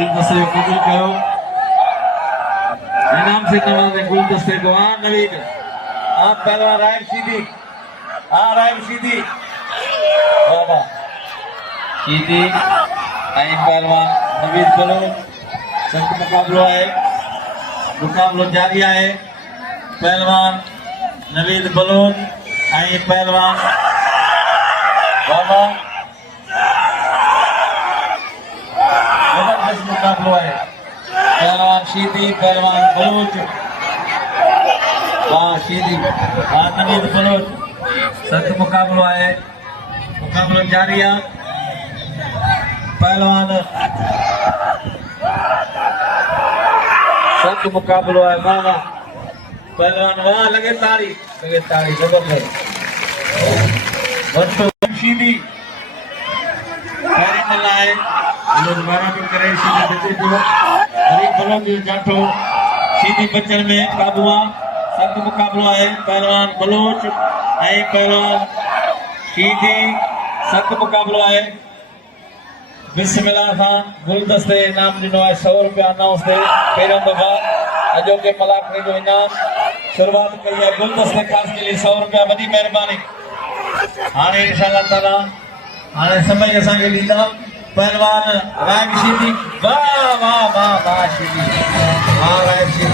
गुलदस्ते कबूल करो। इनाम से नवाजे गुलदस्ते को। नवीद आप पहलवान राय सीधी। राय सीधी बाबा सीधी आई पहलवान नवीद बलोच। सख्त मुकाबलो है, मुकाबलो जारी है। पहलवान नवीद बलोच आई पहलवान बाबा जबरदस्त मुकाबलो है। पहलवान शीदी पहलवान बलोच शीदी नवीद बलोच। सख्त मुकाबलो है, मुकाबलो जारी है। पहलवान सख्त मुकाबलो है बाबा पहलवान वाह लगे ताड़ी जबरदस्त। शीदी खैरी मल्ला है दोबारा भी करे सीधी देते जो हरी बलोच जाठो सीधी बचन में काबुआ। सख्त मुकाबलो है। पहलवान बलोच ऐं पहलवान सीधी सख्त मुकाबलो है। बिस्मिल्लाह खां गुलदस्ते इनाम दिनो है 100 रुपया अनाउंस थे पहिरों दफा अजोके मलाखड़ी जो इनाम शुरुआत कई है। गुलदस्ते खास के लिए 100 रुपया वही मेहरबानी। हाँ इंशाल्लाह ताला हाँ समय असांखे ॾींदा। पहलवान राय सीधी वाह वाह वाह वाह सीधी राय सीधी।